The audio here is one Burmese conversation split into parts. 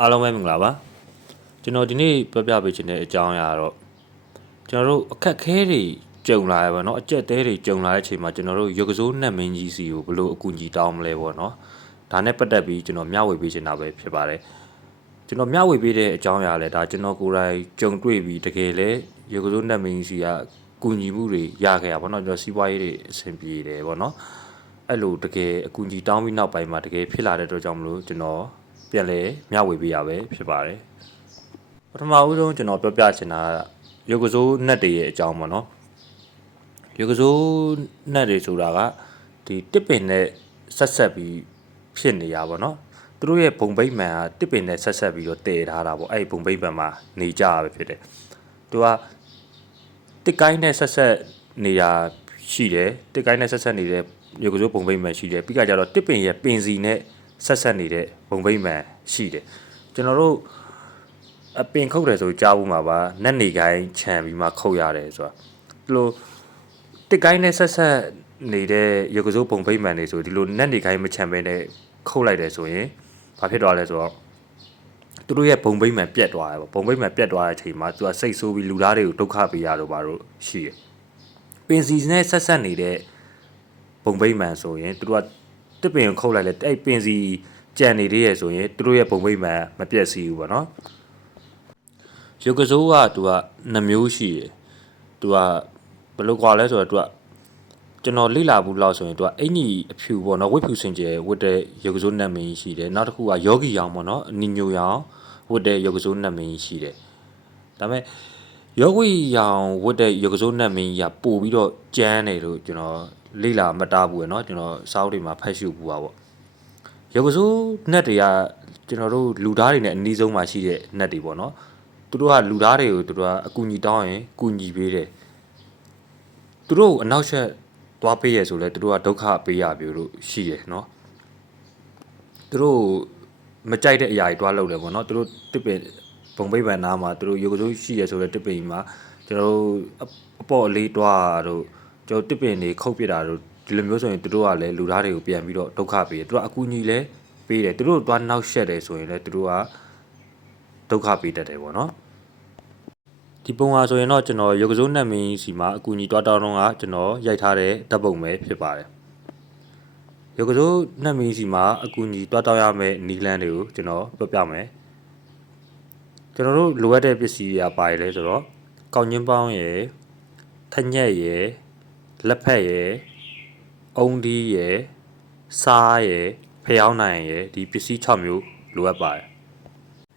အားလုံးပဲမင်္ဂလာပါကျွန်တော်ဒီနေ့ပြောပြပေးချင်တဲ့အကြောင်းအရာတော့ကျွန်တော်တို့အခက်ခဲတွေကြုံလာရပါတော့အကြက်သေးတွေကြုံလာတဲ့အချိန်မှာကျွန်တော်တို့ရုပ်ကစိုးနှက်မင်းကြီးစီကိုဘယ်လိုအကူအညီတောင်းမလဲပေါ့နော်ဒါနဲ့ပတ်သက်ပြီးကျွန်တော်မျှဝေပေးချင်တာပဲဖြစ်ပါတယ်ကျွန်တော်မျှဝေပေးတဲ့အကြောင်းအရာလဲဒါကျွန်တော်ကိုယ်တိုင်ကြုံတွေ့ပြီးတကယ်လဲရုပ်ကစိုးနှက်မင်းကြီးစီကကူညီမှုတွေရခဲ့ရပါတော့ကျွန်တော်စီးပွားရေးတွေအဆင်ပြေတယ်ပေါ့နော်အဲ့လိုတကယ်အကူအညီတောင်းပြီးနောက်ပိုင်းမှာတကယ်ဖြစ်လာတဲ့အတွက်ကြောင့်မလို့ကျွန်တော်ပြန်လဲမျှဝေပေးရပဲဖြစ်ပါတယ်ပထမဦးဆုံးကျွန်တော်ပြောပြချင်တာရုပ်ကစိုးနှက်တွေရဲ့အကြောင်းပေါ့နော်ရုပ်ကစိုးနှက်တွေဆိုတာကဒီတစ်ပင်နဲ့ဆက်ဆက်ပြီးဖြစ်နေရပါတော့သူတို့ရဲ့ဘုံဗိမ္မာန်ကတစ်ပင်နဲ့ဆက်ဆက်ပြီးတော့တည်ထားတာပေါ့အဲ့ဒီဘုံဗိမ္မာန်မှာနေကြရပဲဖြစ်တယ်သူကတစ်ကိုင်းနဲ့ဆက်ဆက်နေတာရှိတယ်တစ်ကိုင်းနဲ့ဆက်ဆက်နေတဲ့ရုပ်ကစိုးဘုံဗိမ္မာန်ရှိတယ်ပြီးကြကြတော့တစ်ပင်ရဲ့ပင်စီနဲ့ဆက်ဆက်နေတဲ့ဘုံဗိမ္မာန်ရှိတယ်ကျွန်တော်တို့အပင်ခုတ်တယ်ဆိုကြားဘူးမှာပါနက်နေကိုင်းခြံပြီးမှခုတ်ရတယ်ဆိုတာဒီလိုတစ်ကိုင်းနဲ့ဆက်ဆက်နေတဲ့ရုပ်ကစိုးဘုံဗိမ္မာန်တွေဆိုဒီလိုနက်နေကိုင်းမခြံပဲနဲ့ခုတ်လိုက်တယ်ဆိုရင်ဘာဖြစ်သွားလဲဆိုတော့သူတို့ရဲ့ဘုံဗိမ္မာန်ပြတ်သွားတယ်ပေါ့ဘုံဗိမ္မာန်ပြတ်သွားတဲ့အချိန်မှာသူကစိတ်ဆိုးပြီးလူသားတွေကိုဒုက္ခပေးရတော့ပါတော့ရှိတယ်ပင်စီနဲ့ဆက်ဆက်နေတဲ့ဘုံဗိမ္မာန်ဆိုရင်သူတို့ကတစ်ပင်ကိုခုတ်လိုက်လဲအဲ့ပင်စီကြံနေသေးရဆိုရင်သူတို့ရဲ့ဘုံဗိမ္မာန်မပြတ်စီဘူးပေါ့နော်ရုပ်ကစိုးကသူက2မျိုးရှိတယ်သူကဘယ်လိုကွာလဲဆိုတော့သူကကျွန်တော်လေ့လာဘူးလို့ဆိုရင်သူကအင်ကြီးအဖြူပေါ့နော်ဝတ်ဖြူစင်ကြယ်ဝတ်တဲ့ရုပ်ကစိုးနှက်မင်းရှိတယ်နောက်တစ်ခုကယောဂီရောင်ပေါ့နော်အနီညိုရောင်ဝတ်တဲ့ရုပ်ကစိုးနှက်မင်းရှိတယ်ဒါပေမဲ့ယောဂီရောင်ဝတ်တဲ့ရုပ်ကစိုးနှက်မင်းကြီးကပို့ပြီးတော့ကျန်းတယ်လို့ကျွန်တော်လေ့လာမတားဘူးရနော်ကျွန်တော်စာအုပ်တွေမှာဖတ်ရှုဘူးပါပေါ့ရုပ်ကစိုးနှက်တွေကကျွန်တော်တို့လူသားတွေနဲ့အနည်းဆုံးမှရှိတဲ့နှက်တွေပေါ့နော်သူတို့ကလူသားတွေကိုသူတို့ကအကူအညီတောင်းရင်ကူညီပေးတယ်သူတို့အနောက်ဆက်သွားပေးရဆိုလဲသူတို့ကဒုက္ခပေးရပြီလို့ရှိတယ်နော်သူတို့မကြိုက်တဲ့အရာတွေတွားလုပ်တယ်ပေါ့နော်သူတို့တစ်ပင်ဘုံဗိဗ္ဗန်နာမှာသူတို့ရုပ်ကစိုးရှိရဆိုလဲတစ်ပင်မှာကျွန်တော်တို့အပေါ့အလေးတွားတို့ကျွန်တော်တစ်ပင်တွေခုတ်ပစ်တာတို့ဒီလိုမျိုးဆိုရင်သူတို့ကလည်းလူသားတွေကိုပြန်ပြီးတော့ဒုက္ခပေးတယ်သူတို့ကအကူအညီလဲပေးတယ်သူတို့တွားနောက်ဆက်တယ်ဆိုရင်လည်းသူတို့ကဒုက္ခပေးတတ်တယ်ပေါ့နော်ဒီပုံဟာဆိုရင်တော့ကျွန်တော်ရုပ်ကစိုးနှက်မင်းစီမှာအကူအညီတွားတောင်းတော့ကကျွန်တော်ရိုက်ထားတဲ့ဓာတ်ပုံပဲဖြစ်ပါတယ်ရုပ်ကစိုးနှက်မင်းစီမှာအကူအညီတွားတောင်းရမယ့်နီလန်းတွေကိုကျွန်တော်ပြောပြမယ်ကျွန်တော်တို့လိုအပ်တဲ့ပစ္စည်းတွေပါတယ်လဲဆိုတော့ကောက်ညင်းပေါင်းရယ်ထညက်ရယ်လက်ဖက်ရယ်အုံဒီရယ်စားရယ်ဖျောင်းနိုင်ရယ်ဒီပစ္စည်း6မျိုးလိုအပ်ပါတယ်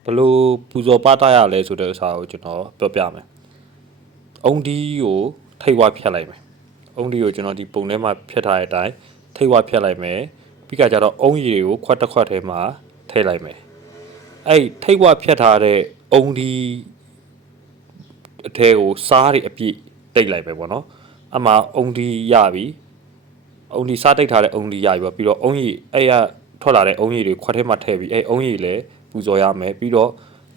ဘလို့ပူဇော်ပတရလဲဆိုတဲ့အစာကိုကျွန်တော်ပြောပြမယ်။အုံဒီကိုထိတ်ဝါဖြတ်လိုက်မယ်။အုံဒီကိုကျွန်တော်ဒီပုံထဲမှာဖြတ်ထားတဲ့အတိုင်းထိတ်ဝါဖြတ်လိုက်မယ်။ပြီးကြတော့အုံရည်တွေကိုခွက်တစ်ခွက်ထဲမှာထည့်လိုက်မယ်။အဲ့ထိတ်ဝါဖြတ်ထားတဲ့အုံဒီအထဲကိုစားတွေအပြည့်တိတ်လိုက်ပဲပေါ့နော်။အမှအုံဒီရပြီ။အုံဒီစားတိတ်ထားတဲ့အုံဒီရပြီပေါ့ပြီးတော့အုံရည်အဲ့ရထွက်လာတဲ့အုံရည်တွေခွက်ထဲမှာထည့်ပြီးအဲ့အုံရည်လည်းပူဇော်ရမယ်ပြီးတော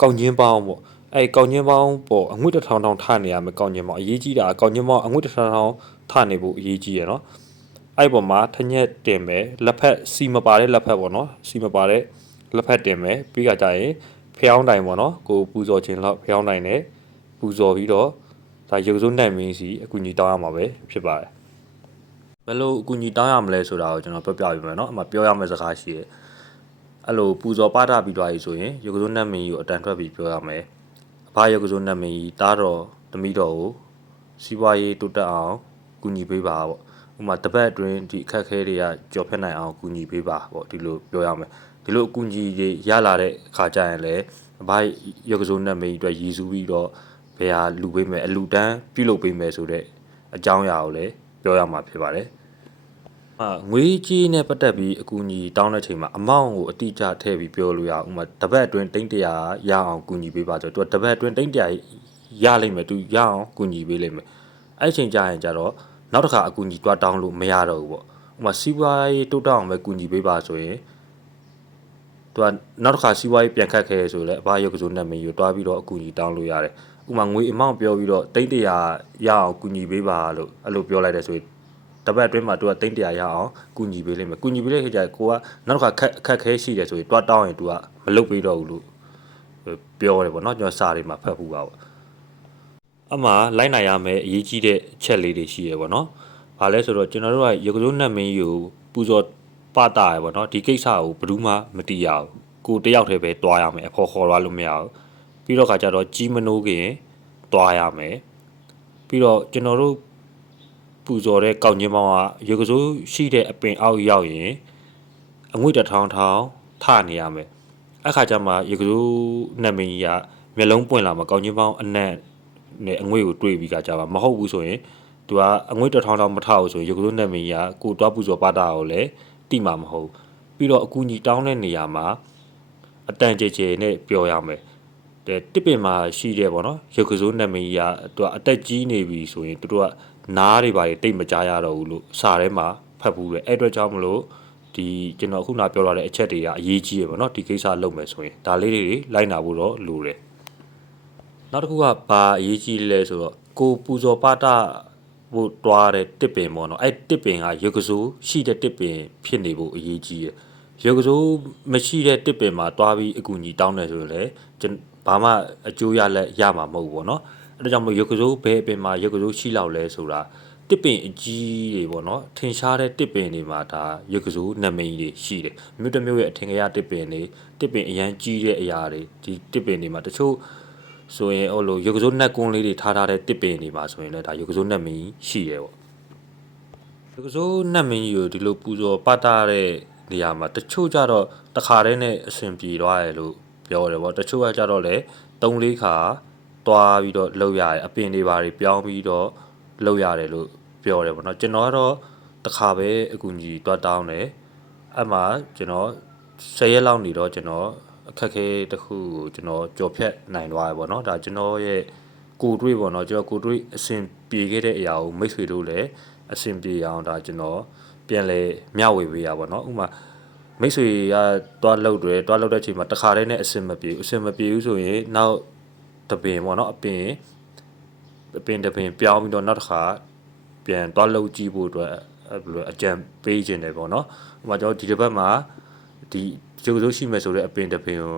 ့ကောက်ညင်းပေါင်းပေါ့အဲ့ကောက်ညင်းပေါင်းပေါ့အငွေ့တစ်ထောင်ထောင်ထနေရမယ်ကောက်ညင်းပေါင်းအရေးကြီးတာကောက်ညင်းပေါင်းအငွေ့တစ်ထောင်ထောင်ထနေဖို့အရေးကြီးရယ်နော်အဲ့ပေါ်မှာထညက်တင်မယ်လက်ဖက်စီမပါတဲ့လက်ဖက်ပေါ့နော်စီမပါတဲ့လက်ဖက်တင်မယ်ပြီးကြရင်ဖျောင်းတိုင်ပေါ့နော်ကိုပူဇော်ခြင်းလောက်ဖျောင်းတိုင်နဲ့ပူဇော်ပြီးတော့ဒါရုပ်စိုးနိုင်မင်းစီအကူအညီတောင်းရမှာပဲဖြစ်ပါတယ်ဘယ်လိုအကူအညီတောင်းရမလဲဆိုတာကိုကျွန်တော်ပြောပြပေးမယ်နော်အမှပြောရမယ့်စကားရှိတယ်အဲ့လိုပူဇော်ပါတာပြီးသွားပြီဆိုရင်ရုပ်ကစိုးနှက်မင်းကြီးကိုအတန်ထွက်ပြီးပြောရမယ်အဖရုပ်ကစိုးနှက်မင်းကြီးတားတော်သမီးတော်ကိုစီးပွားရေးတိုးတက်အောင်ကူညီပေးပါပေါ့ဥပမာတပတ်အတွင်းဒီအခက်အခဲတွေကကြော်ဖြတ်နိုင်အောင်ကူညီပေးပါပေါ့ဒီလိုပြောရမယ်ဒီလိုအကူအညီတွေရလာတဲ့အခါကျရင်လည်းအဖရုပ်ကစိုးနှက်မင်းကြီးအတွက်ရည်စူးပြီးတော့ဘယ်ဟာလူပေးမယ်အလူတန်းပြုလုပ်ပေးမယ်ဆိုတဲ့အကြောင်းအရာကိုလည်းပြောရမှာဖြစ်ပါတယ်ငွေကြေးနဲ့ပတ်သက်ပြီးအကူအညီတောင်းတဲ့ချိန်မှာအမောင့်ကိုအတိအကျထည့်ပြီးပြောလို့ရအောင်ဥပမာတပတ်အတွင်း300ရအောင်ကူညီပေးပါဆိုတော့သူကတပတ်အတွင်း300ရလိမ့်မယ်သူရအောင်ကူညီပေးလိမ့်မယ်အဲ့ချိန်ကျရင်ကျတော့နောက်တစ်ခါအကူအညီတွားတောင်းလို့မရတော့ဘူးပေါ့ဥပမာစီးပွားရေးတိုးတက်အောင်ပဲကူညီပေးပါဆိုရင်သူကနောက်တစ်ခါစီးပွားရေးပြန်ခတ်ခဲဆိုလဲအဘရုပ်ကစိုးနဲ့မင်းယူတွားပြီးတော့အကူအညီတောင်းလို့ရတယ်ဥပမာငွေအမောင့်ပြောပြီးတော့300ရအောင်ကူညီပေးပါလို့အဲ့လိုပြောလိုက်တယ်ဆိုရင်တပတ်အတွင်းမှာသူက300ရအောင်ကူညီပေးလိမ့်မယ်ကူညီပေးတဲ့ခါကျကိုကနောက်တစ်ခါခက်ခဲရှိတယ်ဆိုရင်တွားတောင်းရင်သူကမလုပ်ပေးတော့ဘူးလို့ ပြောတယ်ပေါ့နော်ကျွန်တော်စာတွေမှာဖတ်ဖူးပါပေါ့အမှလိုက်နိုင်ရမယ်အရေးကြီးတဲ့အချက်လေးတွေရှိရပေါ့နော်ဘာလဲဆိုတော့ကျွန်တော်တို့ကရေကစိုးနတ်မင်းကြီးကိုပူဇော်ပတာရပေါ့နော်ဒီကိစ္စကိုဘယ်သူမှမတီးရဘူးကိုတယောက်တည်းပဲတွားရမယ်အခေါ်ခေါ်ရလို့မရဘူးပြီးတော့ခါကျတော့ကြီးမနိုးခင်တွားရမယ်ပြီးတော့ကျွန်တော်တို့ပူဇော်တဲ့ကောက်ညင်းပေါင်းကရေကစိုးရှိတဲ့အပင်အောက်ရောက်ရင်အငွေ့တစ်ထောင်ထောင်ထနေရမယ်အခါကျမှရေကစိုးနတ်မင်းကြီးကမျက်လုံးပွင့်လာမှာကောက်ညင်းပေါင်းအနက်နဲ့အငွေ့ကိုတွေးပြီးကြကြပါမဟုတ်ဘူးဆိုရင်သူကအငွေ့တစ်ထောင်ထောင်မထဘူးဆိုရင်ရေကစိုးနတ်မင်းကြီးကကိုတွားပူဇော်ပတာကိုလည်းတိမှာမဟုတ်ပြီးတော့အကူကြီးတောင်းတဲ့နေရာမှာအတန်ကြဲကြဲနဲ့ပြောရမယ်တစ်ပင်မှာရှိတယ်ပေါ့နော်ရေကစိုးနတ်မင်းကြီးကသူကအသက်ကြီးနေပြီဆိုရင်သူတို့ကနားတွေပါတိတ်မကြရတော့ဘူးလို့စာထဲမှာဖတ်ဘူးလေအဲ့အတွက်ကြောင့်မလို့ဒီကျွန်တော်ခုနပြောထားတဲ့အချက်တွေကအရေးကြီးရပေါ့နော်ဒီကိစ္စလုပ်မယ်ဆိုရင်ဒါလေးတွေလိုက်နာဖို့တော့လိုတယ်နောက်တစ်ခုကဘာအရေးကြီးလဲဆိုတော့ကိုပူဇော်ပါတာဟိုတွားတဲ့တစ်ပင်ပေါ့နော်အဲ့တစ်ပင်ကရေကစိုးရှိတဲ့တစ်ပင်ဖြစ်နေဖို့အရေးကြီးရရေကစိုးမရှိတဲ့တစ်ပင်မှာတွားပြီးအကူကြီးတောင်းတယ်ဆိုရင်လည်းဘာမှအကျိုးရလက်ရမှာမဟုတ်ဘူးပေါ့နော်အဲ့ဒါကြောင့်မို့ရေကစိုးဘယ်အပင်မှာရေကစိုးရှိလောက်လဲဆိုတာတစ်ပင်အကြီးတွေပေါ့နော်ထင်ရှားတဲ့တစ်ပင်တွေမှာဒါရေကစိုးနတ်မင်းကြီးတွေရှိတယ်မြို့တစ်မြို့ရဲ့အထင်ကြီးတစ်ပင်တွေတစ်ပင်အရန်ကြီးတဲ့အရာတွေဒီတစ်ပင်တွေမှာတချို့ဆိုရင်ဟိုလိုရေကစိုးနတ်ကွန်းလေးတွေထားတဲ့တစ်ပင်တွေမှာဆိုရင်လည်းဒါရေကစိုးနတ်မင်းကြီးရှိတယ်ပေါ့ရေကစိုးနတ်မင်းကြီးကိုဒီလိုပူဇော်ပတ်တာတဲ့နေရာမှာတချို့ကြတော့တခါတည်းနဲ့အဆင်ပြေသွားတယ်လို့ပြောတယ်ပေါ့တချို့ကကြတော့လေ3-4ခါတွားပြီးတော့လှုပ်ရတယ်အပင်တွေပါတွေပြောင်းပြီးတော့လှုပ်ရတယ်လို့ပြောတယ်ပေါ့နော်ကျွန်တော်ကတော့တခါပဲအကူကြီးတွားတောင်းတယ်အဲ့မှာကျွန်တော်10ရက်လောက်နေတော့ကျွန်တော်အခက်ခဲတစ်ခုကိုကျွန်တော်ကြော်ဖြတ်နိုင်သွားတယ်ပေါ့နော်ဒါကျွန်တော်ရဲ့ကိုတွေးပေါ့နော်ကျွန်တော်ကိုတွေးအဆင်ပြေခဲ့တဲ့အရာကိုမိတ်ဆွေတို့လည်းအဆင်ပြေအောင်ဒါကျွန်တော်ပြန်လဲမျှဝေပေးရပါတော့ဥမာမိတ်ဆွေကတွားလှုပ်တယ်တွားလှုပ်တဲ့အချိန်မှာတခါတည်းနဲ့အဆင်မပြေဘူးဆိုရင်နောက်တပင်ပေါ့နော်အပင်တပင်ပြောင်းပြီးတော့နောက်တစ်ခါပြန်တွားလှုပ်ကြည့်ဖို့အတွက်ဘယ်လိုအကြံပေးခြင်းတယ်ပေါ့နော်ဥပမာကျွန်တော်ဒီတစ်ပတ်မှာဒီကျိုးစိုးရှိမယ်ဆိုတဲ့အပင်တပင်ကို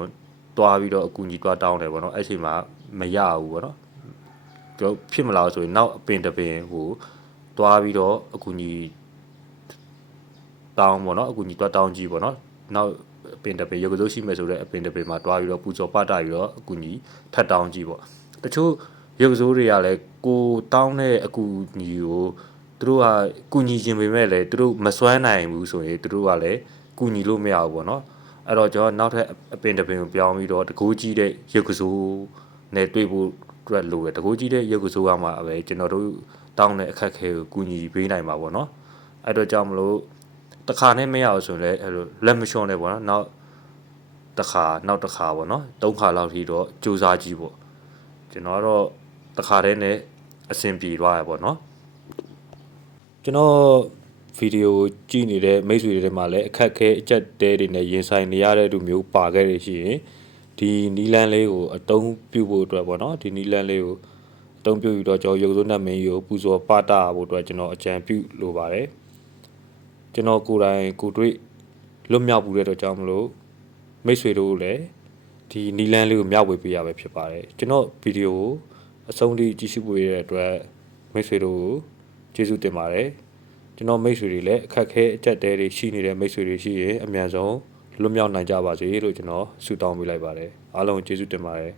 တွားပြီးတော့အကူကြီးတွားတောင်းတယ်ပေါ့နော်အဲ့ချိန်မှာမရဘူးပေါ့နော်ကျွန်တော်ဖြစ်မလားဆိုရင်နောက်အပင်တပင်ကိုတွားပြီးတော့အကူကြီးတောင်းပေါ့နော်အကူကြီးတွားတောင်းကြည့်ပေါ့နော်နောက်အပင်တပင်ရုပ်ကစိုးရှိမယ်ဆိုတဲ့အပင်တပင်မှာတွားပြီးတော့ပူဇော်ပတာပြီးတော့အကူကြီးထပ်တောင်းကြည့်ပေါ့တချို့ရုပ်ကစိုးတွေကလည်းကိုတောင်းတဲ့အကူကြီးကိုသူတို့ကကူညီခြင်းပေမဲ့လည်းသူတို့မစွမ်းနိုင်ဘူးဆိုရင်သူတို့ကလည်းကူညီလို့မရဘူးပေါ့နော်အဲ့တော့ကျွန်တော်နောက်ထပ်အပင်တပင်ကိုပြောင်းပြီးတော့တကိုးကြီးတဲ့ရုပ်ကစိုးနဲ့တွေ့ဖို့အတွက်လိုတယ်တကိုးကြီးတဲ့ရုပ်ကစိုးကမှပဲကျွန်တော်တို့တောင်းတဲ့အခက်ခဲကိုကူညီပေးနိုင်မှာပေါ့နော်အဲ့တော့ကြောင့်မလို့တခါနဲ့မရအောင်ဆိုရင်လည်းအဲ့လိုလက်မလျှော့နဲ့ပေါ့နော်နောက်တစ်ခါပေါ့နော်3ခါလောက်ထိတော့စူးစမ်းကြည့်ပေါ့ကျွန်တော်ကတော့တခါတည်းနဲ့အဆင်ပြေသွားရပေါ့နော်ကျွန်တော်ဗီဒီယိုကြည့်နေတဲ့မိတ်ဆွေတွေမှာလည်းအခက်ခဲအကျက်တဲတွေနဲ့ရင်ဆိုင်နေရတဲ့လူမျိုးပါခဲ့ရရှိရင်ဒီနီလန်းလေးကိုအတုံးပြုတ်ဖို့အတွက်ပေါ့နော်ဒီနီလန်းလေးကိုအတုံးပြုတ်ပြီးတော့ကျွန်တော်ရုပ်စိုးနတ်မင်းကြီးကိုပူဇော်ပတာဖို့အတွက်ကျွန်တော်အကြံပြုလိုပါတယ်ကျွန်တော်ကိုယ်တိုင်ကိုတွေ့လွတ်မြောက်မှုတဲ့အတွက်ကြောင့်မလို့မိတ်ဆွေတို့လည်းဒီနီလန်းလေးကိုမျှဝေပေးရပဲဖြစ်ပါတယ်ကျွန်တော်ဗီဒီယိုကိုအဆုံးထိကြည့်ရှုပေးရတဲ့အတွက်မိတ်ဆွေတို့ကိုကျေးဇူးတင်ပါတယ်ကျွန်တော်မိတ်ဆွေတွေလည်းအခက်ခဲအကျက်တဲတွေရှိနေတဲ့မိတ်ဆွေတွေရှိရင်အမြန်ဆုံးလွတ်မြောက်နိုင်ကြပါစေလို့ကျွန်တော်ဆုတောင်းပေးလိုက်ပါတယ်အားလုံးကျေးဇူးတင်ပါတယ်